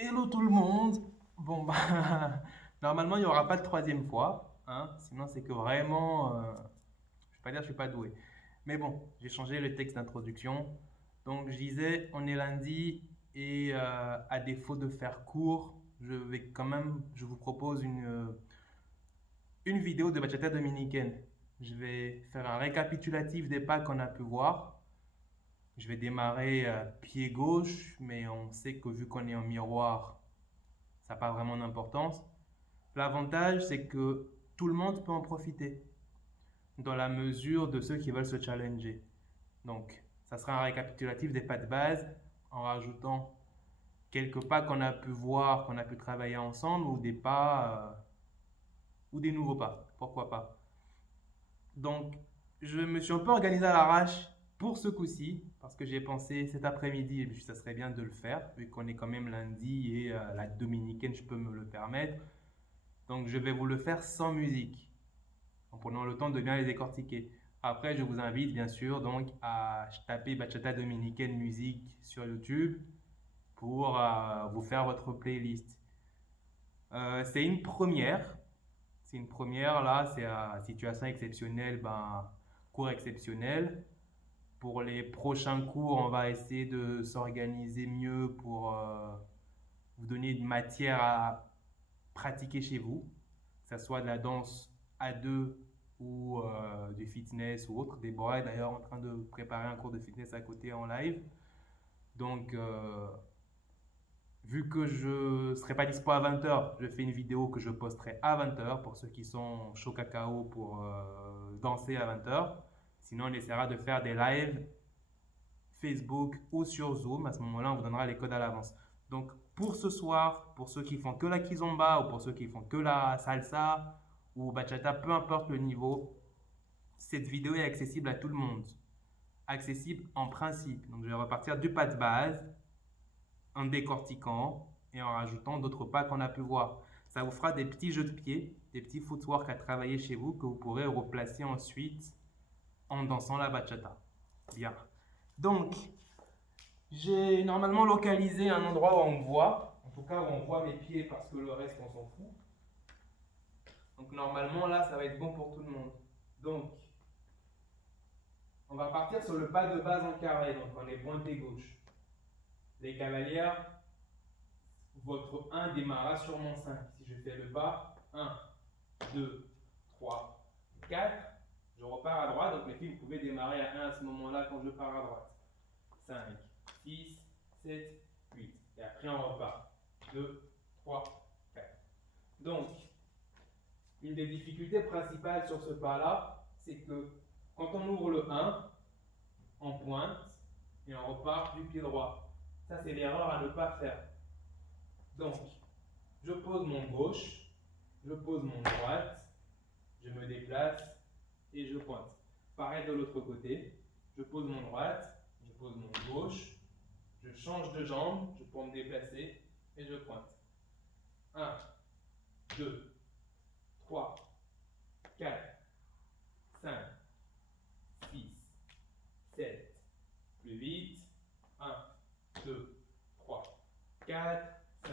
Hello tout le monde. Bon bah normalement il n'y aura pas de troisième fois, hein. Sinon c'est que vraiment, je vais pas dire que je suis pas doué. Mais bon, j'ai changé le texte d'introduction. Donc je disais, on est lundi et à défaut de faire court, je vous propose une vidéo de bachata dominicaine. Je vais faire un récapitulatif des pas qu'on a pu voir. Je vais démarrer pied gauche, mais on sait que vu qu'on est en miroir, ça n'a pas vraiment d'importance. L'avantage, c'est que tout le monde peut en profiter, dans la mesure de ceux qui veulent se challenger. Donc, ça sera un récapitulatif des pas de base, en rajoutant quelques pas qu'on a pu voir, qu'on a pu travailler ensemble, ou des pas, ou des nouveaux pas, pourquoi pas. Donc, je me suis un peu organisé à l'arrache pour ce coup-ci, parce que j'ai pensé cet après-midi, et puis ça serait bien de le faire, vu qu'on est quand même lundi et la dominicaine, je peux me le permettre. Donc, je vais vous le faire sans musique, en prenant le temps de bien les décortiquer. Après, je vous invite bien sûr donc à taper Bachata Dominicaine Musique sur YouTube pour vous faire votre playlist. C'est une première. C'est une première là, c'est à situation exceptionnelle, ben, cours exceptionnel. Pour les prochains cours, on va essayer de s'organiser mieux pour vous donner une matière à pratiquer chez vous, que ce soit de la danse à deux ou du fitness ou autre. Déborah est d'ailleurs en train de préparer un cours de fitness à côté en live. Donc, vu que je ne serai pas dispo à 20h, je fais une vidéo que je posterai à 20h pour ceux qui sont chaud cacao pour danser à 20h. Sinon, on essaiera de faire des lives Facebook ou sur Zoom. À ce moment-là, on vous donnera les codes à l'avance. Donc, pour ce soir, pour ceux qui font que la kizomba ou pour ceux qui font que la salsa ou bachata, peu importe le niveau, cette vidéo est accessible à tout le monde. Accessible en principe. Donc, je vais repartir du pas de base en décortiquant et en rajoutant d'autres pas qu'on a pu voir. Ça vous fera des petits jeux de pied, des petits footwork à travailler chez vous que vous pourrez replacer ensuite en dansant la bachata. Bien. Donc, j'ai normalement localisé un endroit où on me voit. En tout cas, où on voit mes pieds parce que le reste, on s'en fout. Donc, normalement, là, ça va être bon pour tout le monde. Donc, on va partir sur le pas de base en carré. Donc, on est pointé gauche. Les cavalières, votre 1 démarrera sur mon 5. Si je fais le pas, 1, 2, 3, 4, je repars à droite. Donc, les filles, vous pouvez démarrer à 1 à ce moment-là quand je pars à droite. 5, 6, 7, 8. Et après, on repart. 2, 3, 4. Donc, une des difficultés principales sur ce pas-là, c'est que quand on ouvre le 1, on pointe et on repart du pied droit. Ça, c'est l'erreur à ne pas faire. Donc, je pose mon gauche, je pose mon droite, je me déplace et je pointe. Pareil de l'autre côté, je pose mon droite, je pose mon gauche, je change de jambe, je peux me déplacer et je pointe. 1, 2, 3, 4, 5, 6, 7, plus vite. 1, 2, 3, 4, 5,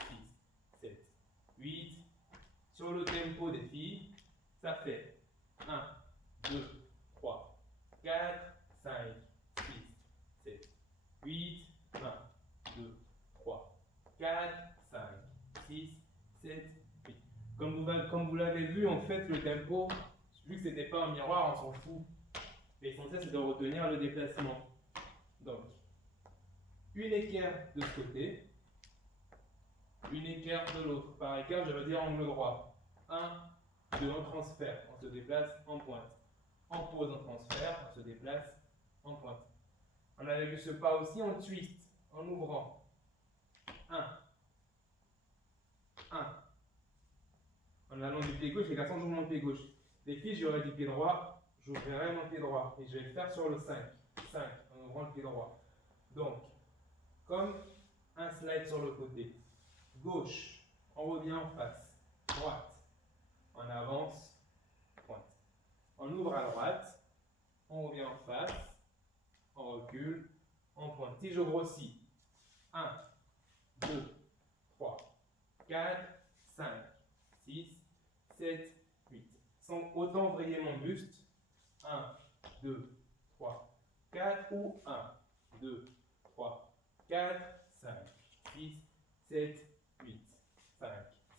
6, 7, 8. Sur le tempo des filles, ça fait 1, 2, 3, 4, 5, 6, 7, 8. 1, 2, 3, 4, 5, 6, 7, 8. Comme vous l'avez vu, en fait, le tempo, vu que ce n'était pas un miroir, on s'en fout. L'essentiel, c'est de retenir le déplacement. Donc, une équerre de ce côté, une équerre de l'autre. Par équerre, je veux dire angle droit. 1, 2, on transfère, on se déplace en pointe. En pause, on transfère, on se déplace en pointe. On avait vu ce pas aussi en twist, en ouvrant. 1, 1. En allant du pied gauche, les garçons jouent mon pied gauche. Les filles, j'aurai du pied droit, j'ouvrirai mon pied droit. Et je vais le faire sur le 5. 5, en ouvrant le pied droit. Donc, comme un slide sur le côté. Gauche, on revient en face. Droite, on avance, pointe. On ouvre à droite, on revient en face, on recule, on pointe. Si je grossis, 1, 2, 4, 5, 6, 7, 8. Sans autant vriller mon buste. 1, 2, 3, 4 ou 1, 2, 3, 4, 5, 6, 7, 8, 5,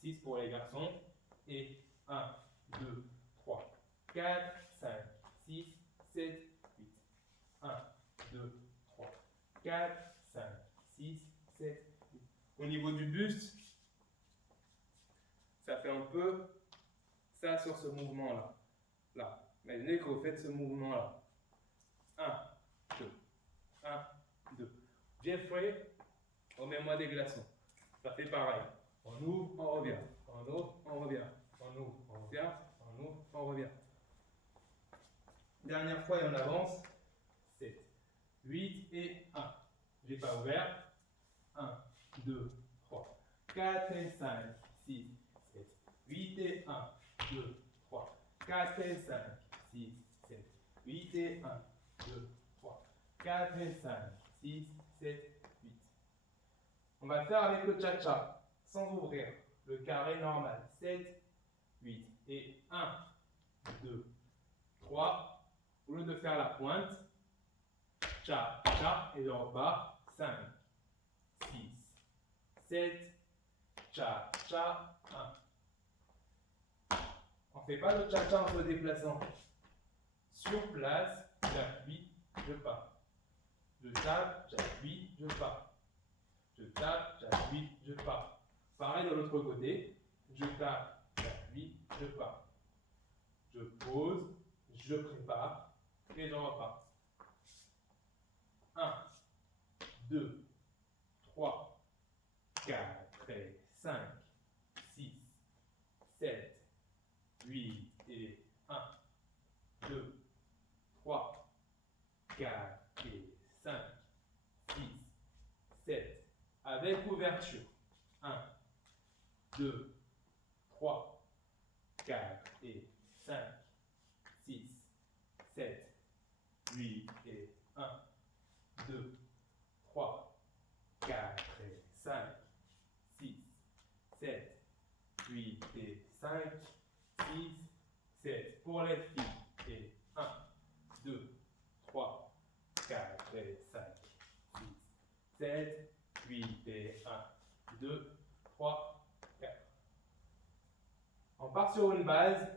6 pour les garçons. Et 1, 2, 3, 4, 5, 6, 7, 8. 1, 2, 3, 4, 5, 6, 7, 8. Au niveau du buste, ça fait un peu ça sur ce mouvement-là. Là. Imaginez que vous faites ce mouvement-là. 1, 2, 1, 2. Jeffrey, remets-moi des glaçons. Ça fait pareil. On ouvre, on revient. On ouvre, on revient. On ouvre, on revient. On ouvre, on revient. Dernière fois et on avance. 7, 8 et 1. Je n'ai pas ouvert. 1, 2, 3, 4 et 5, 6, 7, 8 et 1, 2, 3, 4 et 5, 6, 7, 8 et 1, 2, 3, 4 et 5, 6, 7, 8. On va faire avec le cha-cha, sans ouvrir, le carré normal. 7, 8 et 1, 2, 3. Au lieu de faire la pointe, cha-cha et je repars. 5, 6, 7, cha-cha, 1. On ne fait pas le cha-cha en se déplaçant. Sur place, j'appuie, je pars. Je tape, j'appuie, je pars. Je tape, j'appuie, je pars. Pareil de l'autre côté. Je tape, j'appuie, je pars. Je pose, je prépare et je repars. 1, 2, 3, 4 et 5, 6, 7, 8 et 1, 2, 3, 4 et 5, 6, 7, avec ouverture. 1, 2, 3, 4 et 5, 6, 7, 8 et 1, 2, 3, 4 et 5, 6, 7, 8 et 5, 6, 7. Pour les filles. Et 1, 2, 3, 4 et 5, 6, 7, 8 et 1, 2, 3, 4. On part sur une base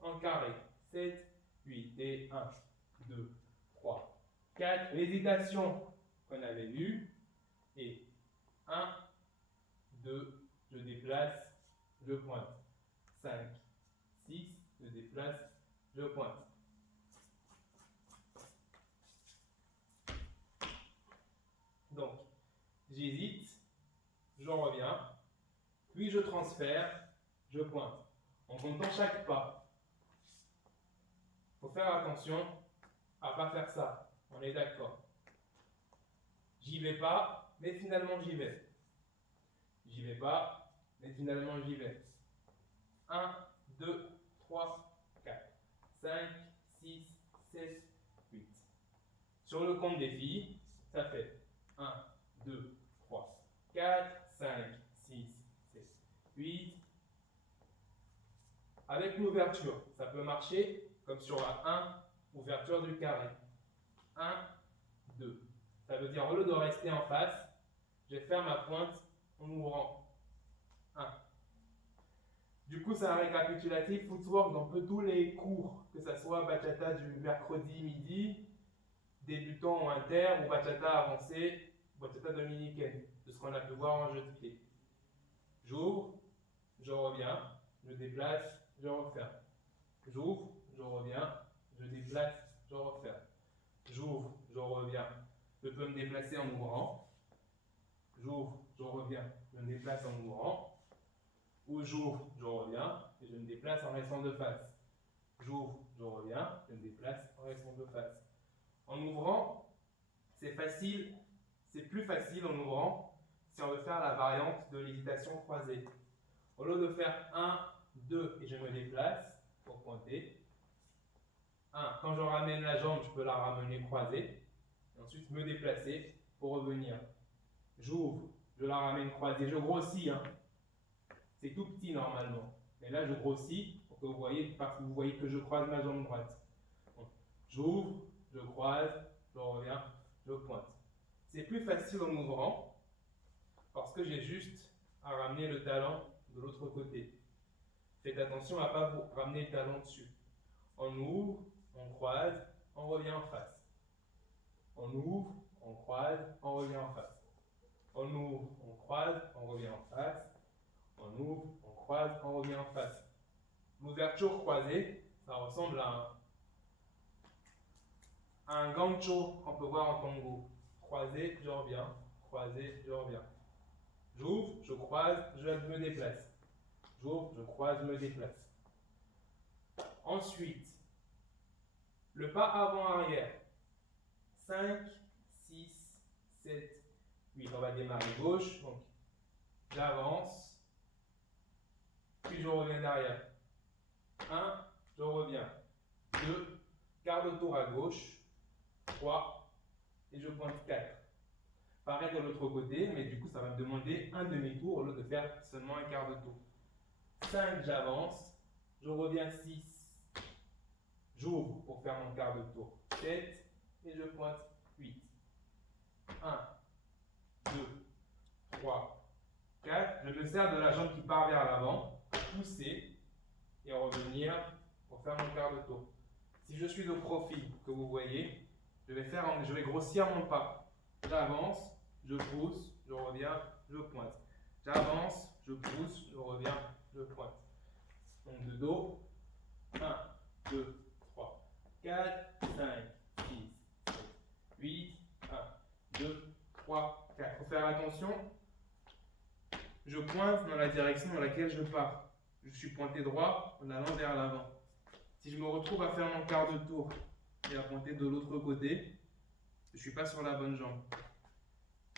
en carré. 7, 8 et 1, 2, 3, 4. L'hésitation qu'on avait vue. Et 1, 2, je déplace, je pointe. 5, 6, je déplace, je pointe. Donc, j'hésite, je reviens, puis je transfère, je pointe. En comptant chaque pas. Il faut faire attention à ne pas faire ça. On est d'accord. J'y vais pas, mais finalement j'y vais. J'y vais pas, mais finalement j'y vais. 1, 2, 3, 4, 5, 6, 7, 8. Sur le compte des filles, ça fait 1, 2, 3, 4, 5, 6, 7, 8. Avec l'ouverture, ça peut marcher comme sur la 1, ouverture du carré. 1, 2. Ça veut dire au lieu de rester en face, je vais faire ma pointe en ouvrant. 1. Du coup, c'est un récapitulatif footwork dans peu tous les cours, que ce soit bachata du mercredi midi, débutant ou inter, ou bachata avancé, bachata dominicaine, de ce qu'on a pu voir en jeu de pied. J'ouvre, je reviens, je déplace, je referme. J'ouvre, je reviens, je déplace, je referme. J'ouvre, je reviens, je peux me déplacer en ouvrant. J'ouvre, je reviens, je me déplace en ouvrant. Ou j'ouvre, je reviens, et je me déplace en restant de face. J'ouvre, je reviens, je me déplace en restant de face. En ouvrant, c'est facile, c'est plus facile en ouvrant si on veut faire la variante de l'hésitation croisée. Au lieu de faire 1, 2 et je me déplace pour pointer. 1, quand je ramène la jambe, je peux la ramener croisée. Et ensuite me déplacer pour revenir. J'ouvre, je la ramène croisée, je grossis. C'est tout petit normalement. Mais là, je grossis pour que vous voyez, parce que vous voyez que je croise ma jambe droite. Donc, j'ouvre, je croise, je reviens, je pointe. C'est plus facile en ouvrant parce que j'ai juste à ramener le talon de l'autre côté. Faites attention à ne pas vous ramener le talon dessus. On ouvre, on croise, on revient en face. On ouvre, on croise, on revient en face. On ouvre, on croise, on revient en face. On ouvre, on croise, on revient en face. L'ouverture croisée, ça ressemble à un gancho qu'on peut voir en tango. Croisé, je reviens. Croisé, je reviens. J'ouvre, je croise, je me déplace. J'ouvre, je croise, je me déplace. Ensuite, le pas avant-arrière. 5, 6, 7, 8. On va démarrer gauche. Donc, j'avance. Puis je reviens derrière. 1, je reviens. 2, quart de tour à gauche. 3, et je pointe 4. Pareil de l'autre côté, mais du coup, ça va me demander un demi-tour au lieu de faire seulement un quart de tour. 5, j'avance. Je reviens 6. J'ouvre pour faire mon quart de tour. 7, et je pointe 8. 1, 2, 3, 4. Je me sers de la jambe qui part vers l'avant pour pousser et revenir pour faire mon quart de tour. Si je suis de profil, que vous voyez, je vais grossir mon pas. J'avance, je pousse, je reviens, je pointe. J'avance, je pousse, je reviens, je pointe. Donc de dos, 1, 2, 3, 4, 5, 6, 7, 8, 1, 2, 3, 4. Il faut faire attention. Je pointe dans la direction dans laquelle je pars. Je suis pointé droit en allant vers l'avant. Si je me retrouve à faire mon quart de tour et à pointer de l'autre côté, je ne suis pas sur la bonne jambe.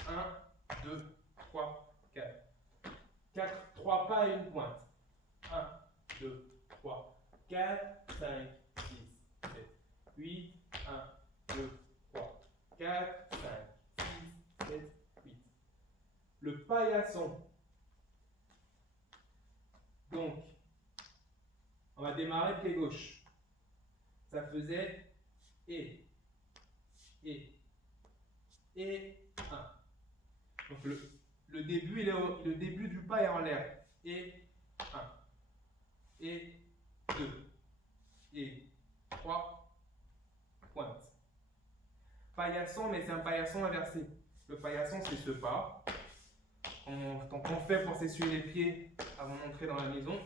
1, 2, 3, 4. 3 pas et une pointe. 1, 2, 3, 4, 5, 6, 7, 8, 1, 2, 3, 4, 5, 6, 7, 8. Le paillasson. Donc, on va démarrer pied gauche. Ça faisait et 1. Donc le début du pas est en l'air. Et 1. Et 2. Et 3. Pointe. Paillasson, mais c'est un paillasson inversé. Le paillasson, c'est ce pas. Donc on fait pour s'essuyer les pieds avant d'entrer dans la maison.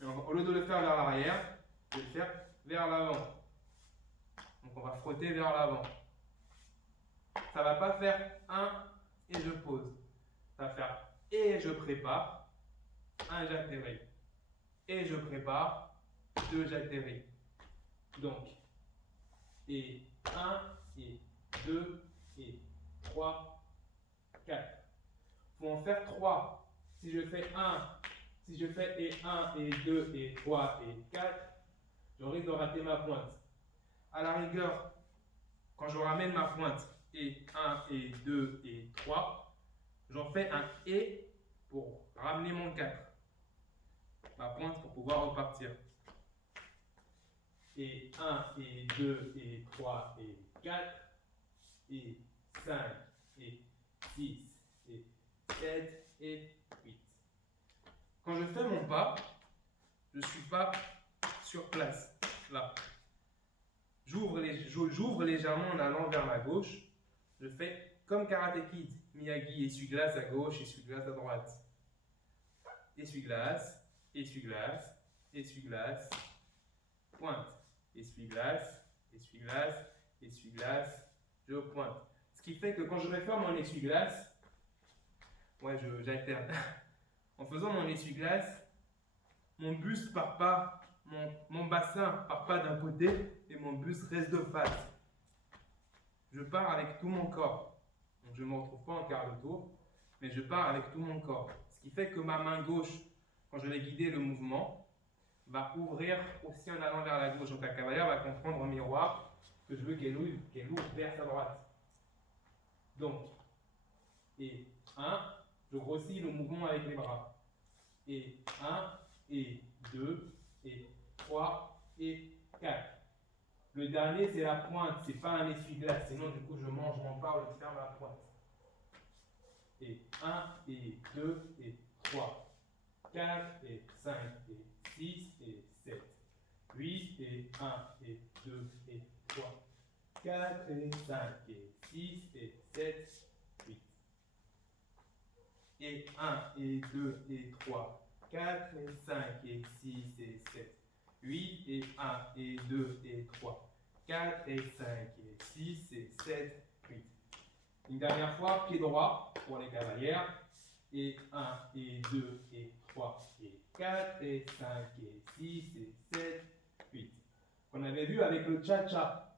Et au lieu de le faire vers l'arrière, je vais le faire vers l'avant. Donc on va frotter vers l'avant. Ça ne va pas faire 1 et je pose. Ça va faire et je prépare. 1, j'atterris. Et je prépare. 2, j'atterris. Donc, et 1, et 2, et 3, 4. Il faut en faire 3. Si je fais et 1, et 2, et 3, et 4, je risque de rater ma pointe. À la rigueur, quand je ramène ma pointe, et 1, et 2, et 3, j'en fais un et pour ramener mon 4. Ma pointe pour pouvoir repartir. Et 1, et 2, et 3, et 4, et 5, et 6, et 7, et 8. Quand je fais mon pas, je ne suis pas sur place, là. J'ouvre légèrement en allant vers la gauche. Je fais comme Karate Kid. Miyagi, essuie-glace à gauche, essuie-glace à droite. Essuie-glace, essuie-glace, essuie-glace, pointe. Essuie-glace, essuie-glace, essuie-glace, je pointe. Ce qui fait que quand je vais faire mon essuie-glace, j'alterne. En faisant mon essuie-glace, mon buste part pas, mon bassin part pas d'un côté et mon buste reste de face. Je pars avec tout mon corps. Donc je ne me retrouve pas en quart de tour, mais je pars avec tout mon corps. Ce qui fait que ma main gauche, quand je vais guider le mouvement, va ouvrir aussi en allant vers la gauche. Donc la cavalière va comprendre en miroir que je veux qu'elle ouvre vers sa droite. Donc, et 1, je grossis le mouvement avec les bras. et 1, et 2, et 3, et 4. Le dernier, c'est la pointe, c'est pas un essuie-glace, sinon du coup je mange mon pain au lieu de faire ma pointe. Et 1, et 2, et 3, 4, et 5, et 6, et 7, 8, et 1, et 2, et 3, 4, et 5, et 6, et 7, 8. Et 1, et 2, et 3, 4, et 5, et 6, et 7, 8, et 1, et 2, et 3, 4, et 5, et 6, et 7, 8. Une dernière fois, pied droit pour les cavalières. Et 1, et 2, et 3, et 4, et 5, et 6, et 7, 8. On avait vu avec le cha-cha.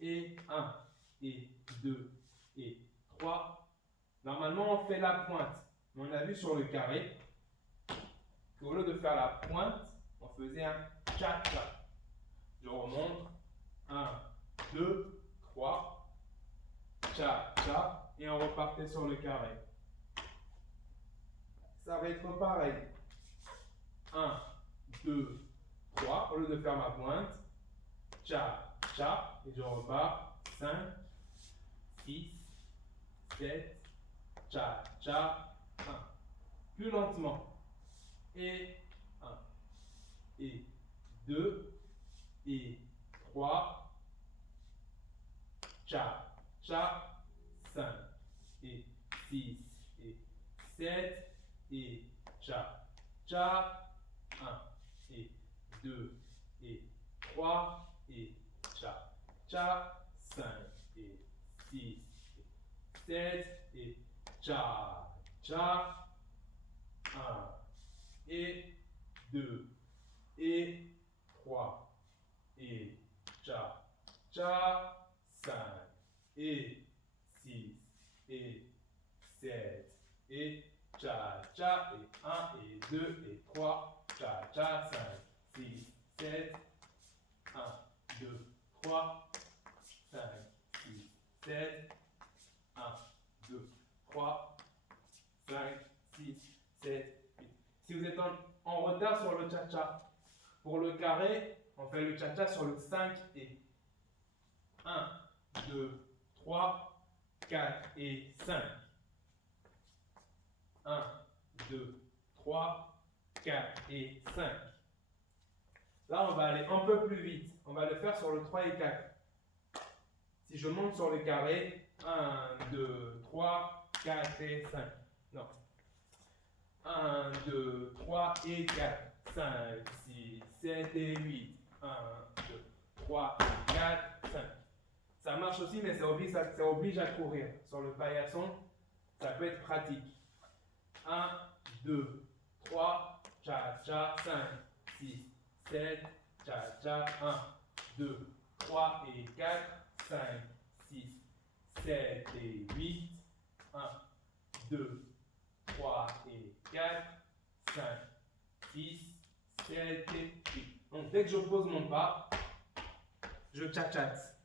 Et 1, et 2, et 3. Normalement, on fait la pointe. Mais on a vu sur le carré qu'au lieu de faire la pointe, on faisait un cha-cha. Je remonte. 1, 2, 3. Cha-cha. Et on repartait sur le carré. Ça va être pareil. 1, 2, 3. Au lieu de faire ma pointe. Cha-cha. Et je repars. 5, 6, 7. Cha-cha. 1. Plus lentement. Et 1, et 2, et 3, cha, cha, 5, et 6, et 7, et cha, cha, 1, et 2, et 3, et cha, cha, 5, et 6, et 7, et cha, cha, 1, et 2, et 3, et cha, cha, 5, et 6, et 7, et cha, cha, et 1, et 2, et 3, cha, cha, 5, 6, 7, 1, 2, 3, 5, 6, 7, 1, 2, 3, 5, 6, 7, 8. Si vous êtes en retard sur le cha-cha, pour le carré, on fait le cha-cha sur le 5 et 1, 2, 3, 4 et 5. 1, 2, 3, 4 et 5. Là, on va aller un peu plus vite. On va le faire sur le 3 et 4. Si je monte sur le carré, 1, 2, 3, 4 et 5. Non. 1, 2, 3 et 4. 5, 6, 7 et 8. 1, 2, 3, 4, 5. Ça marche aussi, mais ça oblige à courir. Sur le paillasson, ça peut être pratique. 1, 2, 3, cha, cha, 5, 6, 7, cha, cha, 1, 2, 3 et 4, 5, 6, 7 et 8, 1, 2, 3 et 4, 5, 6, 7 et 8. Donc dès que je pose mon pas, je tchatchate.